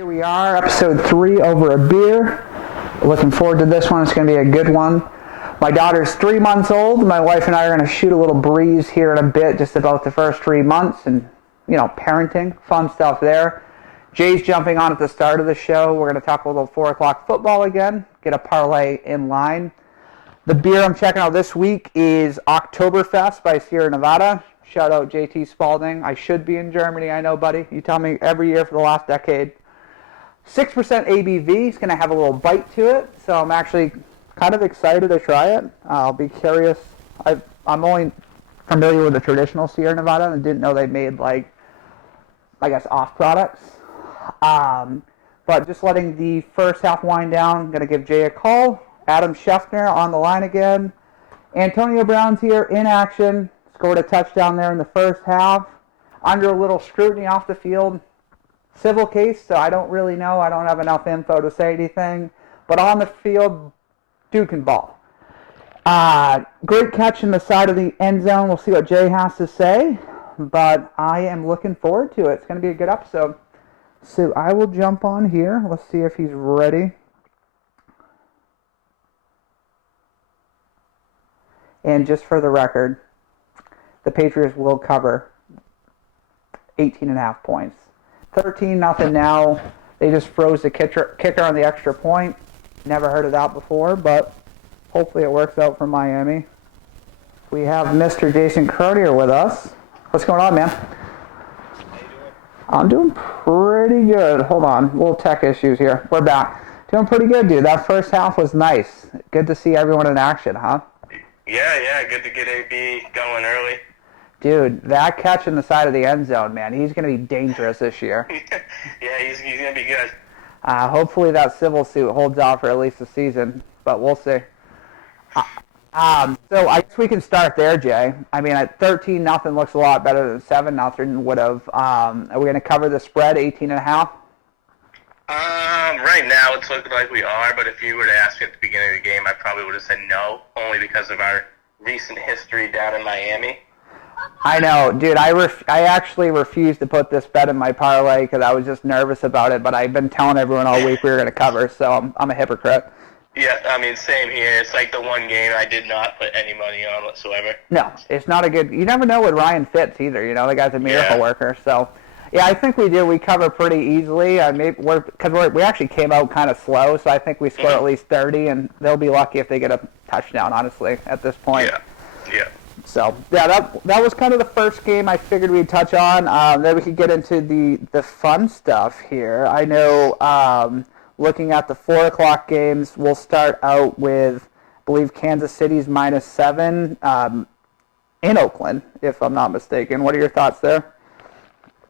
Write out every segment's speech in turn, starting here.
Here we are, episode 3 over a beer. Looking forward to this one. It's going to be a good one. My daughter's 3 months old. My wife and I are going to shoot a little breeze here in a bit, just about the first 3 months and, parenting, fun stuff there. Jay's jumping on at the start of the show. We're going to talk a little 4 o'clock football again, get a parlay in line. The beer I'm checking out this week is Oktoberfest by Sierra Nevada. Shout out JT Spalding. I should be in Germany, I know, buddy. You tell me every year for the last decade. 6% ABV. It's going to have a little bite to it, so I'm actually kind of excited to try it. I'll be curious. I'm only familiar with the traditional Sierra Nevada and didn't know they made, off products. But just letting the first half wind down, I'm going to give Jay a call. Adam Scheffner on the line again. Antonio Brown's here in action. Scored a touchdown there in the first half. Under a little scrutiny off the field. Civil case, so I don't really know. I don't have enough info to say anything. But on the field, dude can ball. Great catch in the side of the end zone. We'll see what Jay has to say. But I am looking forward to it. It's going to be a good episode. So I will jump on here. Let's see if he's ready. And just for the record, the Patriots will cover 18.5 points. 13-0 now. They just froze the kicker on the extra point. Never heard of that before, but hopefully it works out for Miami. We have Mr. Jason Cronier with us. What's going on, man? How you doing? I'm doing pretty good. Hold on. Little tech issues here. We're back. Doing pretty good, dude. That first half was nice. Good to see everyone in action, huh? Yeah. Good to get AB going early. Dude, that catch in the side of the end zone, man, he's going to be dangerous this year. Yeah, he's going to be good. Hopefully that civil suit holds out for at least a season, but we'll see. So I guess we can start there, Jay. I mean, at 13-0 looks a lot better than 7-0 would have. Are we going to cover the spread, 18.5? Right now it's looking like we are, but if you were to ask me at the beginning of the game, I probably would have said no, only because of our recent history down in Miami. I know, dude. I actually refused to put this bet in my parlay because I was just nervous about it, but I've been telling everyone all week we were going to cover, so I'm a hypocrite. Yeah, I mean, same here. It's like the one game I did not put any money on whatsoever. No, it's not a good... You never know with Ryan Fitz either, the guy's a miracle worker, so... Yeah, I think we do. We cover pretty easily. We actually came out kind of slow, so I think we score at least 30, and they'll be lucky if they get a touchdown, honestly, at this point. Yeah. So, yeah, that was kind of the first game I figured we'd touch on. Then we could get into the fun stuff here. I know, looking at the 4 o'clock games, we'll start out with, I believe, Kansas City's -7 in Oakland, if I'm not mistaken. What are your thoughts there?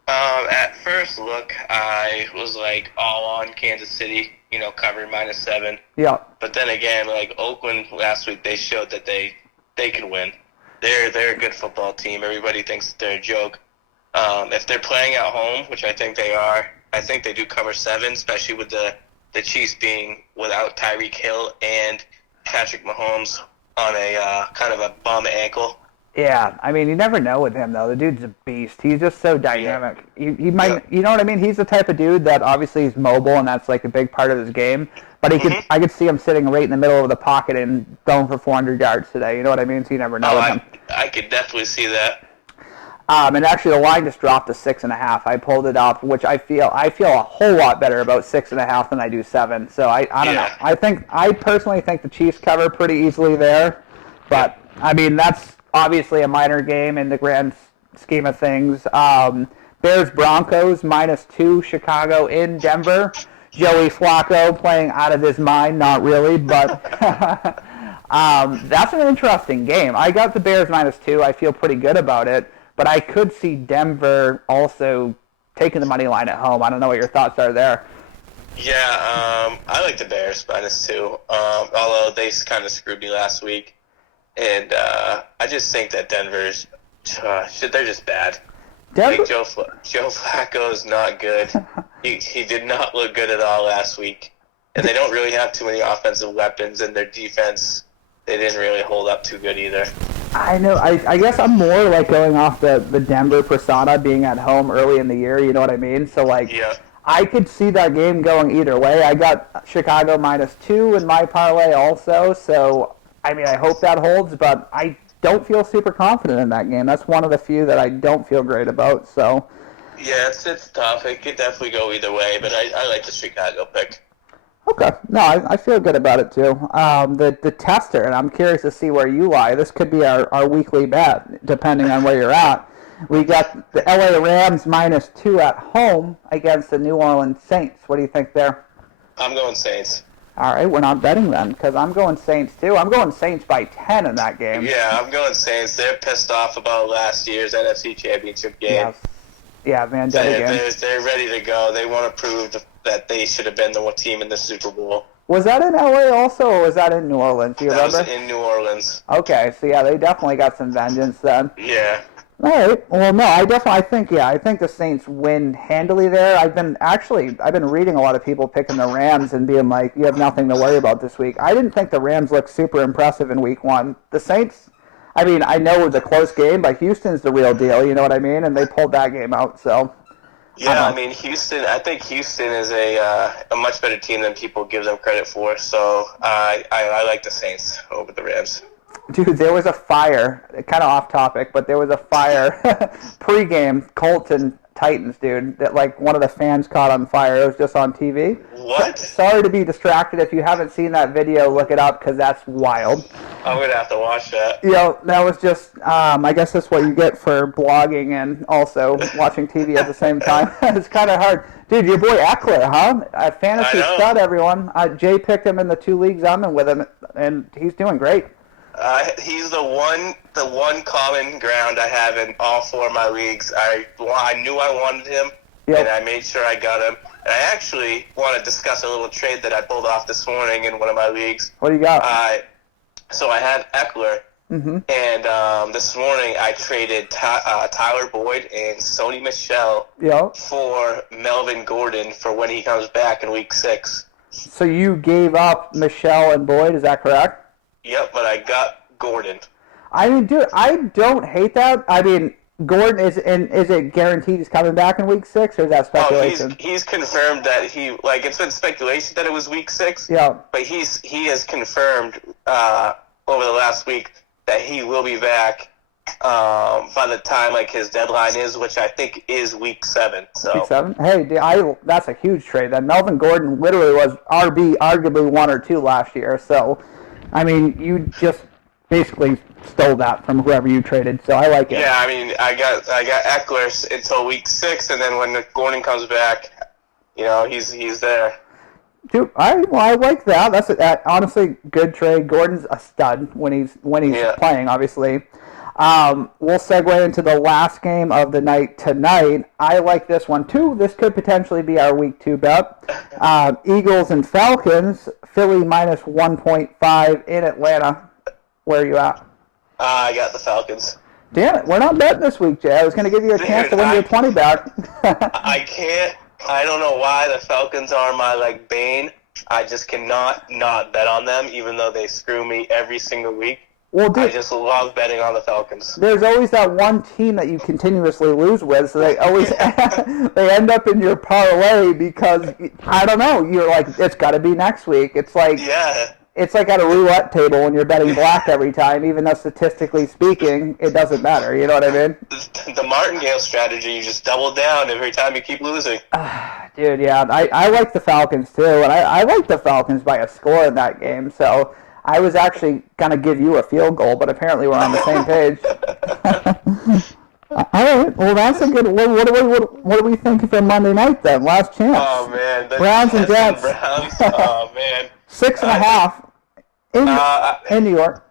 At first look, I was all on Kansas City, covering -7. Yeah. But then again, Oakland last week, they showed that they can win. They're a good football team. Everybody thinks they're a joke. If they're playing at home, which I think they are, I think they do cover 7, especially with the Chiefs being without Tyreek Hill and Patrick Mahomes on a kind of a bum ankle. Yeah, I mean, you never know with him, though. The dude's a beast. He's just so dynamic. He might, you know what I mean? He's the type of dude that obviously he's mobile, and that's a big part of his game. But I could see him sitting right in the middle of the pocket and going for 400 yards today. You know what I mean? So you never know with him. I could definitely see that. And actually, the line just dropped to 6.5. I pulled it up, which I feel a whole lot better about 6.5 than I do 7. So I don't know. I personally think the Chiefs cover pretty easily there. But I mean, that's obviously a minor game in the grand scheme of things. Bears Broncos -2. Chicago in Denver. Joey Flacco playing out of his mind, not really, but that's an interesting game. I got the Bears -2. I feel pretty good about it, but I could see Denver also taking the money line at home. I don't know what your thoughts are there. Yeah, I like the Bears -2, although they kind of screwed me last week. And I just think that Denver's they're just bad. Joe Flacco is not good. He did not look good at all last week. And they don't really have too many offensive weapons, and their defense, they didn't really hold up too good either. I know. I guess I'm more going off the Denver persona being at home early in the year. You know what I mean? So I could see that game going either way. I got Chicago -2 in my parlay also, so I mean I hope that holds, but I don't feel super confident in that game. That's one of the few that I don't feel great about. So Yeah, it's tough. It could definitely go either way, but I like the Chicago pick. okay, no, I feel good about it too. The tester, and I'm curious to see where you lie. This could be our weekly bet, depending on where you're at. We got the LA Rams -2 at home against the New Orleans Saints. What do you think there? I'm going Saints. All right, we're not betting then, because I'm going Saints too. I'm going Saints by 10 in that game. Yeah, I'm going Saints. They're pissed off about last year's NFC Championship game. Yeah, Van Dyke. They're ready to go. They want to prove that they should have been the team in the Super Bowl. Was that in LA also, or was that in New Orleans? Do you remember? That was in New Orleans. Okay, so yeah, they definitely got some vengeance then. Yeah. All right. Well, no, I think the Saints win handily there. I've been reading a lot of people picking the Rams and being like, you have nothing to worry about this week. I didn't think the Rams looked super impressive in week 1. The Saints, I mean, I know it was a close game, but Houston's the real deal, you know what I mean? And they pulled that game out, so. Yeah, I mean, I think Houston is a much better team than people give them credit for, so I like the Saints over the Rams. Dude, there was a fire, kind of off topic, but there was a fire pregame, Colts and Titans, dude, that like one of the fans caught on fire. It was just on TV. What? Sorry to be distracted. If you haven't seen that video, look it up because that's wild. I'm going to have to watch that. You know, that was just, I guess that's what you get for blogging and also watching TV at the same time. It's kind of hard. Dude, your boy Eckler, huh? A fantasy stud, everyone. Jay picked him in the 2 leagues I'm in with him, and he's doing great. He's the one common ground I have in all 4 of my leagues. I knew I wanted him, and I made sure I got him. And I actually want to discuss a little trade that I pulled off this morning in one of my leagues. What do you got? So I have Eckler, and this morning I traded Tyler Boyd and Sony Michel for Melvin Gordon for when he comes back in Week 6. So you gave up Michel and Boyd, is that correct? Yep, but I got Gordon. I mean, dude, I don't hate that. I mean, Gordon is it guaranteed he's coming back in Week 6, or is that speculation? He's confirmed that it's been speculation that it was Week 6. Yeah. But he has confirmed over the last week that he will be back by the time his deadline is, which I think is Week 7. So. Week 7? Hey, that's a huge trade. Then Melvin Gordon literally was RB arguably 1 or 2 last year, so. I mean, you just basically stole that from whoever you traded, so I like it. Yeah, I mean, I got Eckler until Week 6, and then when Gordon comes back, he's there. Dude, I like that. That's honestly good trade. Gordon's a stud when he's playing, obviously. We'll segue into the last game of the night tonight. I like this one too. This could potentially be our Week 2 bet. Eagles and Falcons. Philly -1.5 in Atlanta. Where are you at? I got the Falcons. Damn it, we're not betting this week, Jay. I was going to give you a chance to win your 20 back. I can't. I don't know why the Falcons are my bane. I just cannot not bet on them, even though they screw me every single week. Well, dude, I just love betting on the Falcons. There's always that one team that you continuously lose with, so they always they end up in your parlay because I don't know. You're like, it's got to be next week. It's like it's like at a roulette table when you're betting black every time, even though statistically speaking, it doesn't matter. You know what I mean? The Martingale strategy, you just double down every time you keep losing. Dude, yeah, I like the Falcons too, and I like the Falcons by a score in that game. So. I was actually going to give you a field goal, but apparently we're on the same page. All right. Well, that's a good. What do we think for Monday night then? Last chance. Oh man, Browns and Jets. Browns. Oh man. 6.5 in New York.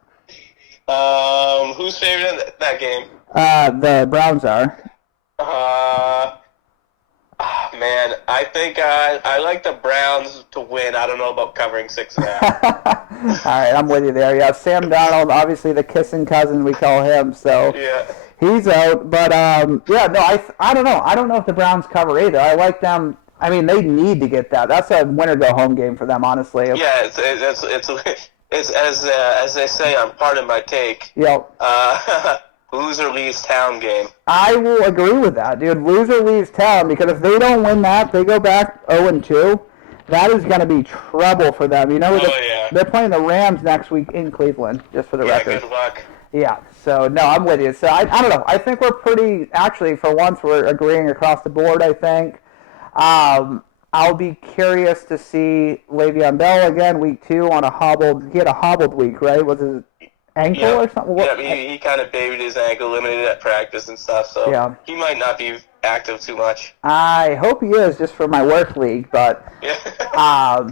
Who's favored in that game? The Browns are. Man, I think I like the Browns to win. I don't know about covering 6.5. All right, I'm with you there. Yeah, Sam Darnold, obviously the kissing cousin we call him. So he's out. But I don't know. I don't know if the Browns cover either. I like them. I mean, they need to get that. That's a winner go home game for them, honestly. Yeah, it's as they say on Pardon My Take. Yep. loser leaves town game. I will agree with that, dude. Loser leaves town, because if they don't win that, they go back 0-2. That is going to be trouble for them. You know, they're playing the Rams next week in Cleveland, just for the record. Yeah, good luck. Yeah, so, no, I'm with you. So, I don't know. I think we're pretty, actually, for once, we're agreeing across the board, I think. I'll be curious to see Le'Veon Bell again, week 2, on he had a hobbled week, right? Was it ankle or something? Yeah, he kind of babied his ankle, limited at practice and stuff, so he might not be active too much. I hope he is, just for my work league, but I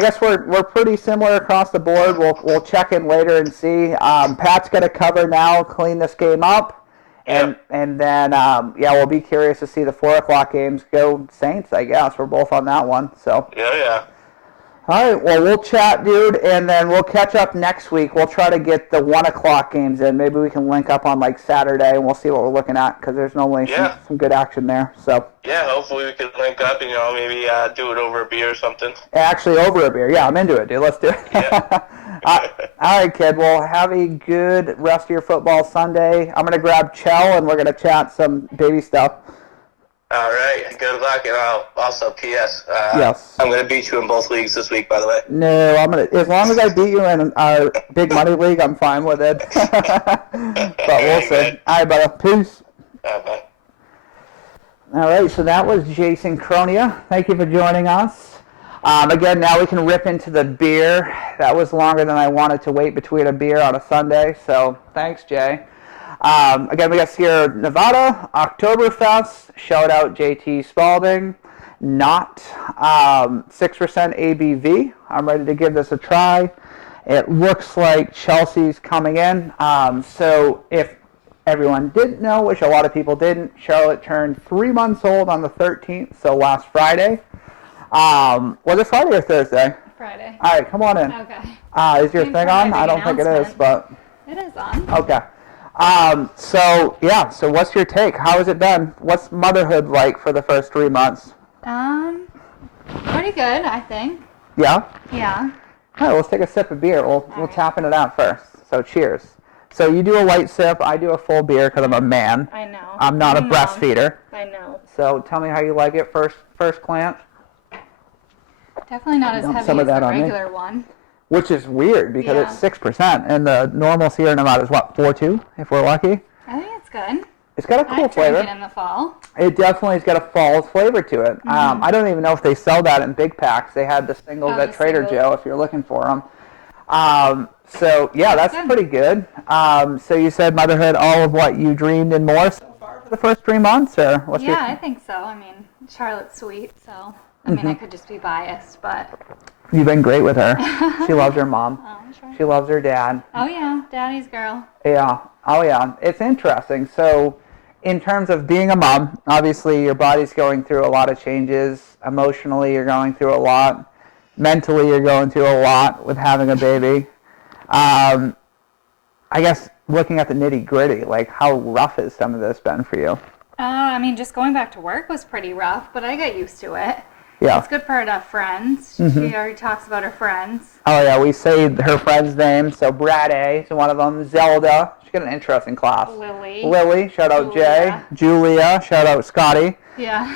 guess we're pretty similar across the board. We'll check in later and see. Pat's gonna cover now, clean this game up, and then we'll be curious to see the 4:00 games go. Saints, I guess we're both on that one. So all right, well, we'll chat, dude, and then we'll catch up next week. We'll try to get the 1:00 games in. Maybe we can link up on, Saturday, and we'll see what we're looking at, because there's normally some good action there. So hopefully we can link up and, maybe do it over a beer or something. Actually, over a beer. Yeah, I'm into it, dude. Let's do it. Yeah. All right, kid. Well, have a good rest of your football Sunday. I'm going to grab Chell, and we're going to chat some baby stuff. All right, good luck, and I'll also P.S. Yes. I'm going to beat you in both leagues this week, by the way. No, as long as I beat you in our big money league, I'm fine with it. But we'll see. All right, brother. Peace. Bye. All right, so that was Jason Cronia. Thank you for joining us. Again, now we can rip into the beer. That was longer than I wanted to wait between a beer on a Sunday, so thanks, Jay. Again, we got Sierra Nevada, Oktoberfest, shout out JT Spalding, not 6% ABV. I'm ready to give this a try. It looks like Chelsea's coming in. So if everyone didn't know, which a lot of people didn't, Charlotte turned 3 months old on the 13th, so last Friday. Was it Friday or Thursday? Friday. All right, come on in. Okay. Is your thing on? I don't think it is, but... It is on. Okay. So what's your take? How has it been? What's motherhood like for the first 3 months? Pretty good, I think. Yeah? Yeah. All right, let's take a sip of beer. We'll tapping it out first. So cheers. So you do a light sip, I do a full beer because I'm a man. I know. I'm not a breastfeeder. I know. So tell me how you like it first glance. Definitely not as heavy as the regular one. Which is weird because it's 6%, and the normal Sierra Nevada is what, 4.2 if we're lucky. I think it's good. It's got a cool flavor. I drink it in the fall. It definitely has got a fall flavor to it. Mm-hmm. I don't even know if they sell that in big packs. They had the singles at Trader Joe if you're looking for them. So yeah, that's pretty good. So you said motherhood, all of what you dreamed and more so far for the first 3 months, or what's your... I think so. I mean, Charlotte's sweet, so I mean, I could just be biased, but you've been great with her. She loves her mom. Oh, sure. She loves her dad. Oh yeah, daddy's girl. Yeah. Oh yeah. It's interesting. So, in terms of being a mom, obviously your body's going through a lot of changes. Emotionally, you're going through a lot. Mentally, you're going through a lot with having a baby. I guess looking at the nitty gritty, like how rough has some of this been for you? I mean, just going back to work was pretty rough, but I got used to it. Yeah. It's good for her to have friends. Mm-hmm. She already talks about her friends. Oh yeah, we say her friends' names. So Brad A is one of them. Zelda, she's got an interesting class. Lily, shout out Jay. Julia, shout out Scotty. Yeah.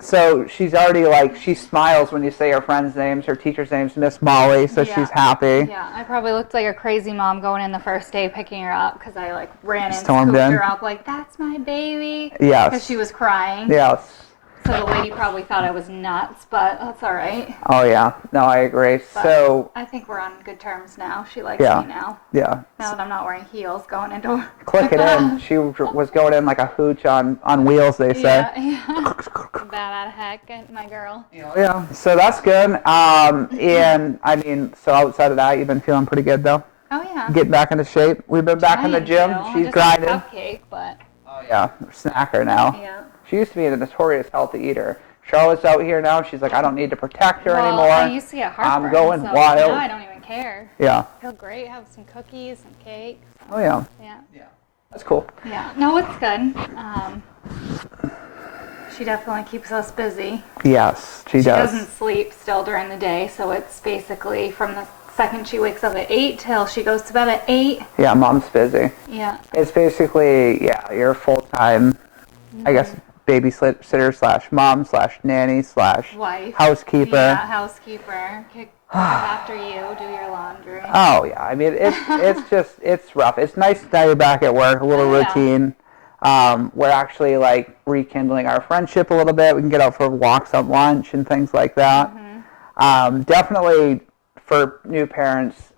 So she's already she smiles when you say her friends' names. Her teacher's name's Miss Molly, so she's happy. Yeah, I probably looked like a crazy mom going in the first day picking her up because I ran and scooped her up that's my baby. Yes. Because she was crying. Yes. So the lady probably thought I was nuts, but that's all right. Oh yeah, no, I agree. But so I think we're on good terms now. She likes me now. Yeah. Now that I'm not wearing heels going into. Click it in. She was going in like a hooch on wheels, they say. Yeah. Bad heck, my girl. Yeah. So that's good. And I mean, so outside of that, you've been feeling pretty good though. Oh yeah. Getting back into shape. We've been back in the gym. She's grinding. Cupcake, but. Oh yeah, snacker now. Yeah. She used to be a notorious healthy eater. Charlotte's out here now. She's like, I don't need to protect her anymore. I used to get heartburn. I'm going wild. Now I don't even care. Yeah. I feel great. Have some cookies, some cake. Oh yeah. Yeah. That's cool. Yeah. No, it's good. She definitely keeps us busy. Yes, she does. She doesn't sleep still during the day, so it's basically from the second she wakes up at 8 till she goes to bed at 8. Yeah, mom's busy. Yeah. It's basically, yeah, you're a full-time, I guess, babysitter slash mom slash nanny slash wife, housekeeper. Yeah, housekeeper. Kick after you, do your laundry. Oh yeah, I mean it's rough. It's nice now you're back at work, a little routine. We're actually like rekindling our friendship a little bit. We can get out for walks at lunch and things like that. Definitely for new parents,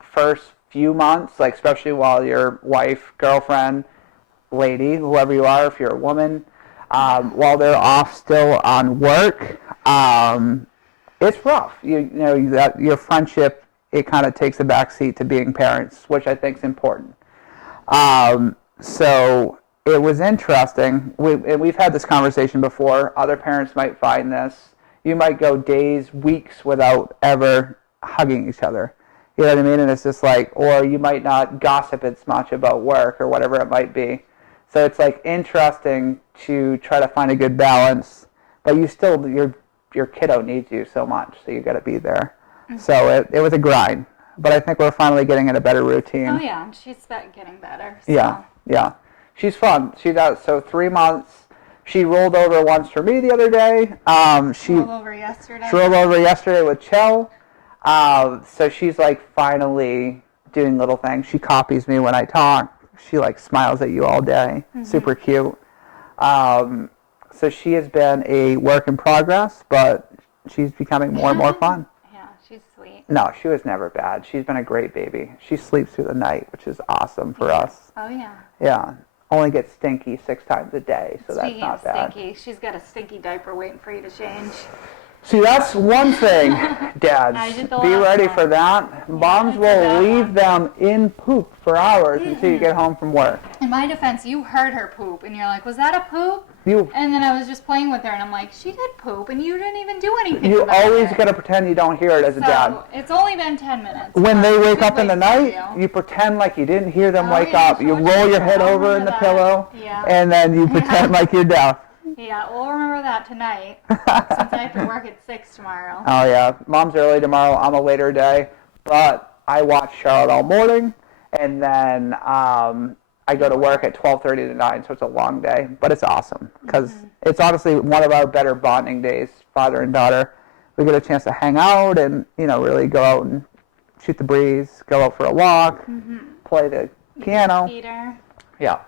first few months, like especially while your wife, girlfriend, lady, whoever you are, if you're a woman, while they're off still on work, it's rough. You know that your friendship, it kind of takes a backseat to being parents, which I think is important. So it was interesting. We've had this conversation before. Other parents might find this. You might go days, weeks without ever hugging each other. You know what I mean? And it's just like, or you might not gossip as much about work or whatever it might be. So it's like interesting to try to find a good balance, but you still, your kiddo needs you so much, so you got to be there. So it was a grind, but I think we're finally getting in a better routine. Oh yeah, she's getting better. So. Yeah. She's fun. She does. So 3 months. She rolled over once for me the other day. She rolled over yesterday. She rolled over yesterday with Chell. So she's like finally doing little things. She copies me when I talk. She like smiles at you all day. Super cute. So she has been a work in progress, but she's becoming more and more fun. Yeah, she's sweet. No, she was never bad. She's been a great baby. She sleeps through the night, which is awesome for us. Oh yeah. Yeah. Only gets stinky 6 times a day, so Speaking that's not bad. Speaking of stinky, she's got a stinky diaper waiting for you to change. See, that's one thing, dads. Be ready for that. Moms will leave them in poop for hours until you get home from work. In my defense, you heard her poop, and you're like, was that a poop? You, and then I was just playing with her, and I'm like, she did poop, and you didn't even do anything. You always got to pretend you don't hear it as a dad. It's only been 10 minutes. When they wake up in the night, you pretend like you didn't hear them wake up. You roll your head over in the pillow, and then you pretend like you're deaf. Yeah, we'll remember that tonight, since I have to work at 6 tomorrow. Oh, yeah. Mom's early tomorrow. I'm a later day. But I watch Charlotte all morning, and then I go to work at 12:30 to 9, so it's a long day. But it's awesome, because it's honestly one of our better bonding days, father and daughter. We get a chance to hang out and, you know, really go out and shoot the breeze, go out for a walk, play the piano. Yeah.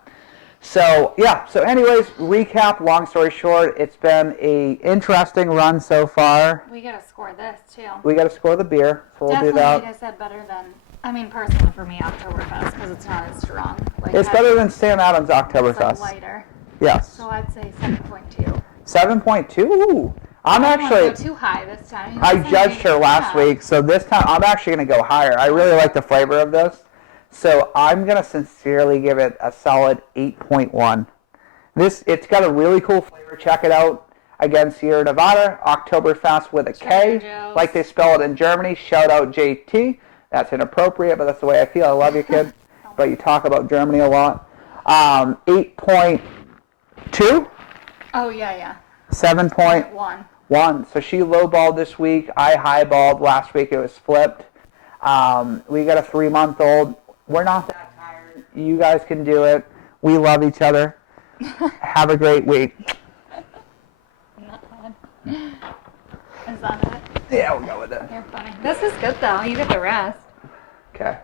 So, anyways, recap, long story short, it's been a interesting run so far. We got to score this, too. We got to score the beer, so we'll do that. Like I said, better than, I mean, personally for me, Oktoberfest, because it's not as strong. Like it's better than Sam Adams Oktoberfest. It's like lighter. Yes. So I'd say 7.2. 7.2? Ooh. I'm actually... I don't go too high this time. I judged her last week, so this time I'm actually going to go higher. I really like the flavor of this. So I'm going to sincerely give it a solid 8.1. It's got a really cool flavor. Check it out. Again, Sierra Nevada, Oktoberfest with a K, like they spell it in Germany. Shout out JT. That's inappropriate, but that's the way I feel. I love you, kid. But you talk about Germany a lot. 8.2? Oh, yeah. 7.1. So she lowballed this week. I highballed. Last week it was flipped. We got a 3-month-old. We're not that tired. You guys can do it. We love each other. Have a great week. Is that it? Yeah, we'll go with it. You're funny. This is good, though. You get the rest. Okay.